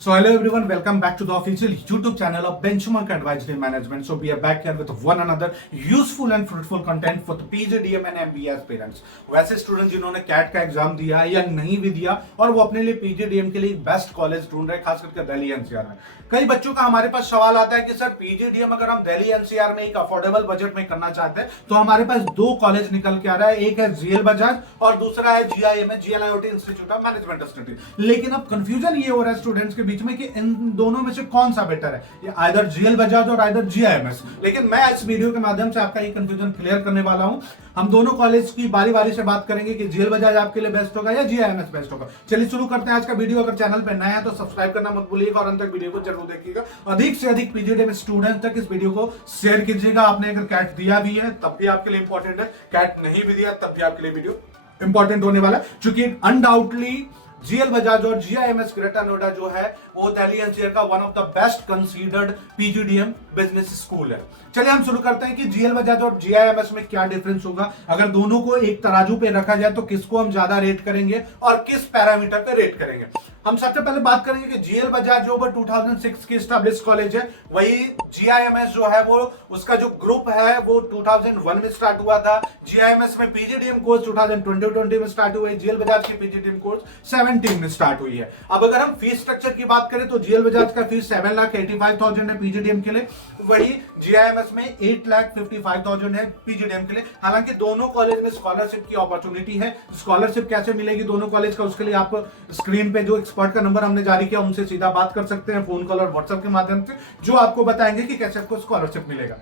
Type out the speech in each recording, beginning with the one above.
So hello everyone, welcome back to the official YouTube channel of Benchmark Advisory Management. So we are back here with one another useful and fruitful content for the PGDM and MBA aspirants. वैसे student जिन्होंने cat का exam दिया या नहीं भी दिया और वो अपने लिए PGDM के लिए बेस्ट कॉलेज ढूंढ रहे हैं, खास करके दिल्ली एनसीआर में। कई बच्चों का हमारे पास सवाल आता है कि सर PGDM अगर हम दिल्ली एनसीआर में एक अफोर्डेबल बजट में करना चाहते हैं तो हमारे पास दो कॉलेज निकल के आ रहा है, एक है जीएल बजाज और दूसरा है GIMS GLIOT institute of management study. लेकिन अब कंफ्यूजन ये हो रहा है स्टूडेंट्स के बीच में कि इन दोनों में से कौन सा बेटर है, ये आइदर जीएल बजाज और आइदर GIMS। लेकिन मैं इस वीडियो के माध्यम से आपका ये कंफ्यूजन क्लियर करने वाला हूं। हम दोनों कॉलेज की बारी बारी से बात करेंगे कि जीएल बजाज आपके लिए बेस्ट होगा या GIMS बेस्ट होगा। चलिए शुरू करते हैं आज का वीडियो। अगर चैनल पे नया है तो सब्सक्राइब करना मत भूलिएगा और अंत तक वीडियो को जरूर देखिएगा। अधिक से अधिक PGDM स्टूडेंट तक इस वीडियो को शेयर कीजिएगा। आपने अगर कैट दिया भी है तब भी आपके लिए इंपॉर्टेंट है, कैट नहीं भी दिया तब भी आपके लिए वीडियो इंपॉर्टेंट होने वाला है, क्योंकि अनडाउटली जीएल बजाज और GIMS ग्रेटर नोएडा जो है वो दिल्ली एनसीआर का one of the best considered PGDM business school है। चलिए हम शुरू करते हैं कि जीएल बजाज और GIMS में क्या डिफरेंस होगा। अगर दोनों को एक तराजू पे रखा जाए तो किसको हम ज्यादा रेट करेंगे और किस पैरामीटर पे रेट करेंगे। हम सबसे पहले बात करेंगे कि जीएल बजाज जो 2006 की एस्टैब्लिश कॉलेज है, वही GIMS जो है वो उसका जो ग्रुप है वो 2001 में स्टार्ट हुआ था। GIMS में PGDM कोर्स 2020 में स्टार्ट हुआ है, जीएल बजाज की PGDM कोर्स 17 में स्टार्ट हुई है। अब अगर हम फीस स्ट्रक्चर की बात करें तो जीएल बजाज का फीस 7,85,000 है PGDM के लिए, वही GIMS में 8,55,000 है PGDM के लिए। हालांकि दोनों कॉलेज में स्कॉलरशिप की अपॉर्चुनिटी है। स्कॉलरशिप कैसे मिलेगी दोनों कॉलेज का, उसके लिए आप स्क्रीन पे जो एक्सपर्ट का नंबर हमने जारी किया उनसे सीधा बात कर सकते हैं फोन कॉल और व्हाट्सएप के माध्यम से, जो आपको बताएंगे कि कैसे आपको स्कॉलरशिप मिलेगा।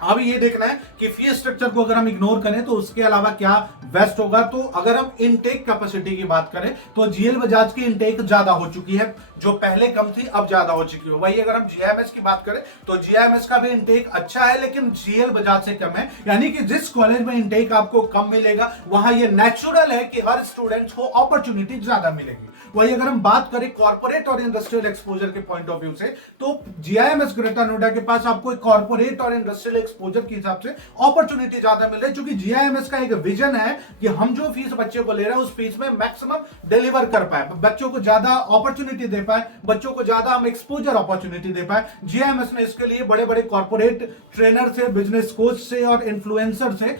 अब ये देखना है कि फीस स्ट्रक्चर को अगर हम इग्नोर करें तो उसके अलावा क्या बेस्ट होगा। तो अगर हम इनटेक कैपेसिटी की बात करें तो जीएल बजाज की इनटेक ज्यादा हो चुकी है, जो पहले कम थी अब ज्यादा हो चुकी है। वही अगर हम GIMS की बात करें तो GIMS का भी इनटेक अच्छा है लेकिन जीएल बजाज से कम है। यानी कि जिस कॉलेज में इनटेक आपको कम मिलेगा वहां ये नेचुरल है कि हर स्टूडेंट्स को अपॉर्चुनिटी ज्यादा मिलेगी। वही अगर हम बात करें कॉर्पोरेट और इंडस्ट्रियल एक्सपोजर के पॉइंट ऑफ व्यू से तो GIMS ग्रेटर नोएडा के पास आपको कॉर्पोरेट और इंडस्ट्रियल एक्सपोजर के हिसाब से अपॉर्चुनिटी ज्यादा मिल रही है, क्योंकि GIMS का एक विजन है कि हम जो फीस बच्चे को ले रहे हैं उस फीस में मैक्सिमम डिलीवर कर पाए, बच्चों को ज्यादा अपॉर्चुनिटी दे पाए, बच्चों को ज्यादा हम एक्सपोजर अपॉर्चुनिटी दे पाए। GIMS ने इसके लिए बड़े बड़े कॉर्पोरेट ट्रेनर से, बिजनेस कोच से और इन्फ्लुएंसर से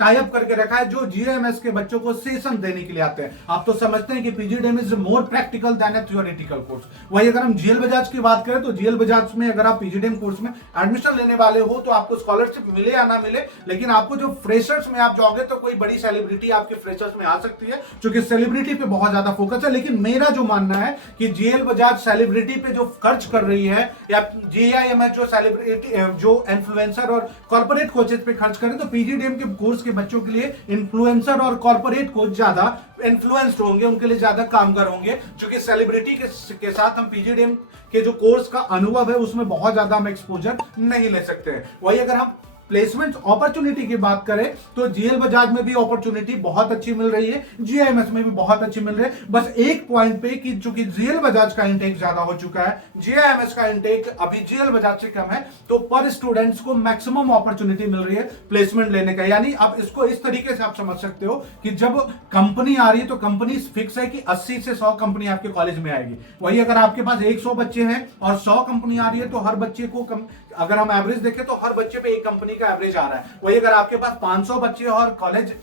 टाई अप करके रखा है, जो GIMS के बच्चों को सेशन देने के लिए आते हैं। आप तो समझते हैं कि PGDM is more practical than a theoretical course. वही अगर हम जीएल बजाज की बात करें तो जीएल बजाज में अगर आप PGDM कोर्स में एडमिशन लेने वाले हो तो आपको स्कॉलरशिप मिले या ना मिले, लेकिन आपको जो फ्रेशर्स में आप जाओगे तो कोई बड़ी सेलिब्रिटी आपके फ्रेशर्स में आ सकती है, क्योंकि सेलिब्रिटी पे बहुत ज्यादा फोकस है। लेकिन मेरा जो मानना है कि जीएल बजाज सेलिब्रिटी पे जो खर्च कर रही है या GIMS जो सेलिब्रिटी जो इन्फ्लुएंसर और कॉर्पोरेट कोचेस पे खर्च करें, तो PGDM के कोर्स के बच्चों के लिए इन्फ्लुएंसर और कॉर्पोरेट कोच ज्यादा इन्फ्लुएंस्ड होंगे, उनके लिए ज्यादा कामगार होंगे, क्योंकि सेलिब्रिटी के साथ हम PGDM के जो कोर्स का अनुभव है उसमें बहुत ज्यादा हम एक्सपोजर नहीं ले सकते हैं। वही अगर हम प्लेसमेंट अपॉर्चुनिटी की बात करें तो जीएल बजाज में भी अपॉर्चुनिटी बहुत अच्छी मिल रही है, GIMS में भी बहुत अच्छी मिल रही है। बस एक पॉइंट पे कि चूंकि जीएल बजाज का इंटेक ज्यादा हो चुका है, GIMS का इंटेक अभी जीएल बजाज से कम है, तो पर स्टूडेंट्स को मैक्सिमम अपॉर्चुनिटी मिल रही है प्लेसमेंट लेने का। यानी आप इसको इस तरीके से आप समझ सकते हो कि जब कंपनी आ रही है तो कंपनी फिक्स है कि 80 से 100 कंपनी आपके कॉलेज में आएगी। वही अगर आपके पास 100 बच्चे हैं और 100 कंपनी आ रही है तो हर बच्चे को अगर हम एवरेज देखें तो हर बच्चे पे एक कंपनी का एवरेज आ रहा है। वही अगर आपके पास 500 बच्चे और कॉलेज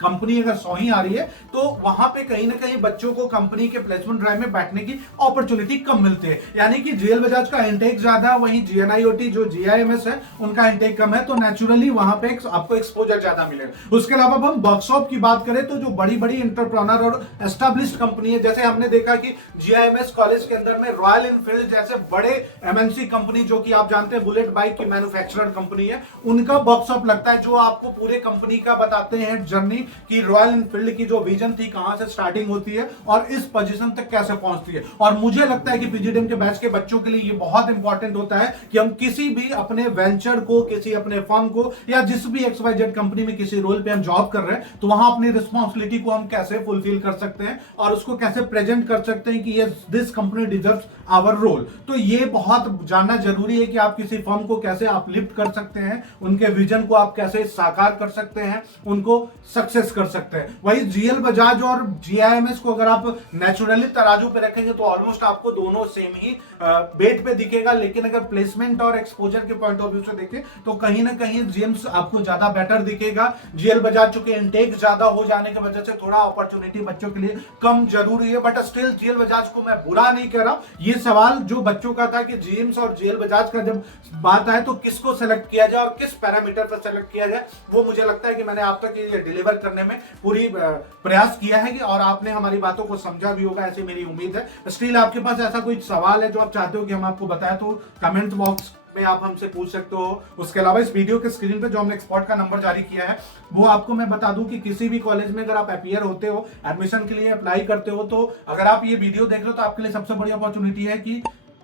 कंपनी अगर 100 ही आ रही है तो वहां पे कहीं ना कहीं बच्चों को कंपनी के प्लेसमेंट ड्राइव में बैठने की अपॉर्चुनिटी कम मिलती है। यानी कि जीएल बजाज का इंटेक ज्यादा, वहीं GNIOT जो GIMS है उनका इंटेक कम है, तो नेचुरली वहां पे आपको एक्सपोजर ज्यादा मिलेगा। उसके अलावा हम वर्कशॉप की बात करें तो जो बड़ी बड़ी इंटरप्रेन्योर और एस्टैब्लिश्ड कंपनी है, जैसे हमने देखा कि GIMS कॉलेज के अंदर में रॉयल एनफील्ड जैसे बड़े MNC कंपनी, जो कि आप जानते हैं बुलेट बाइक की मैन्युफैक्चरर कंपनी है, उनका वर्कशॉप लगता है, जो आपको पूरे कंपनी का बताते हैं जर्नी कि रॉयल एनफील्ड की जो विजन थी कहां से स्टार्टिंग होती है और इस पोजीशन तक कैसे पहुंचती है। और मुझे लगता है कि PGDM के बैच के बच्चों के लिए ये बहुत इंपॉर्टेंट होता है कि हम किसी भी अपने वेंचर को, किसी अपने फर्म को या जिस भी XYZ कंपनी में किसी रोल पे हम जॉब कर रहे हैं तो वहां अपनी रिस्पॉन्सिबिलिटी को हम कैसे फुलफिल कर सकते हैं और उसको कैसे प्रेजेंट कर सकते हैं कि ये this company deserves our role. तो ये बहुत जानना जरूरी है कि आप किसी फर्म को कैसे अपलिफ्ट कर सकते हैं, उनके विजन को आप कैसे साकार कर सकते हैं, उनको सक्सेस एक्सेस कर सकते हैं। वही जीएल बजाज और जीआईएमएस को अगर आप नेचुरली तराजू पे रखेंगे तो ऑलमोस्ट आपको दोनों सेम ही वेट पे दिखेगा, लेकिन अगर प्लेसमेंट और एक्सपोजर के पॉइंट ऑफ व्यू से देखें तो कहीं ना कहीं जेम्स आपको ज्यादा बेटर दिखेगा। जीएल बजाज चूंकि इनटेक ज्यादा हो जाने की वजह से थोड़ा अपॉर्चुनिटी बच्चों के लिए कम जरूरी है, बट स्टिल जीएल बजाज को मैं बुरा नहीं कर रहा। ये सवाल जो बच्चों का था कि जेम्स और जीएल बजाज का जब बात आए तो किसको सेलेक्ट किया जाए और किस पैरामीटर पर सेलेक्ट किया जाए, वो मुझे लगता है कि मैंने आप तक ये डिलीवर करने में पूरी प्रयास किया है कि और आपने हमारी बातों को समझा भी होगा, ऐसी मेरी उम्मीद है। स्टिल आपके पास ऐसा कोई सवाल है जो आप चाहते हो कि हम आपको बताएं तो कमेंट बॉक्स में आप हमसे पूछ सकते हो। उसके अलावा इस वीडियो के स्क्रीन पे जो हमने एक्सपर्ट का नंबर जारी किया है वो आपको मैं बता दूं कि किसी भी कॉलेज में अगर आप अपीयर होते हो, एडमिशन के लिए अप्लाई करते हो, तो अगर आप ये वीडियो देख रहे हो तो आपके लिए सबसे बड़ी अपॉर्चुनिटी है कि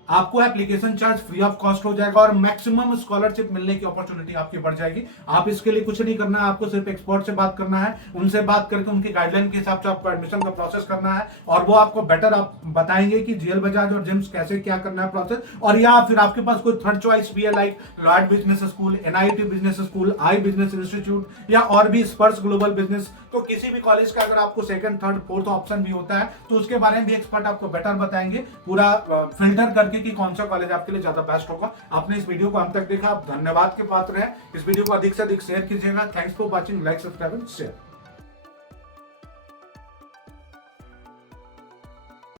आपको application charge free of cost हो जाएगा और मैक्सिमम स्कॉलरशिप मिलने की अपॉर्चुनिटी आपकी बढ़ जाएगी। आप इसके लिए कुछ नहीं करना है, आपको सिर्फ एक्सपर्ट से बात करना है, उनसे बात करके उनकी गाइडलाइन के हिसाब से आपको एडमिशन का प्रोसेस करना है और वो आपको बेटर आप बताएंगे कि जीएल बजाज और जेम्स कैसे क्या करना है प्रोसेस। और या फिर आपके पास कोई थर्ड चॉइस भी है like Lloyd business school, NIT business school, I business institute या और भी स्पर्श ग्लोबल बिजनेस, तो किसी भी कॉलेज का अगर आपको सेकंड थर्ड फोर्थ ऑप्शन भी होता है तो उसके बारे में भी एक्सपर्ट आपको बेटर बताएंगे, पूरा फिल्टर करके कि कौन सा कॉलेज आपके लिए ज्यादा बेस्ट होगा। आपने इस वीडियो को अंत तक देखा, आप धन्यवाद के पात्र हैं। इस वीडियो को अधिक से अधिक शेयर कीजिएगा। Thanks for watching, like, subscribe and share.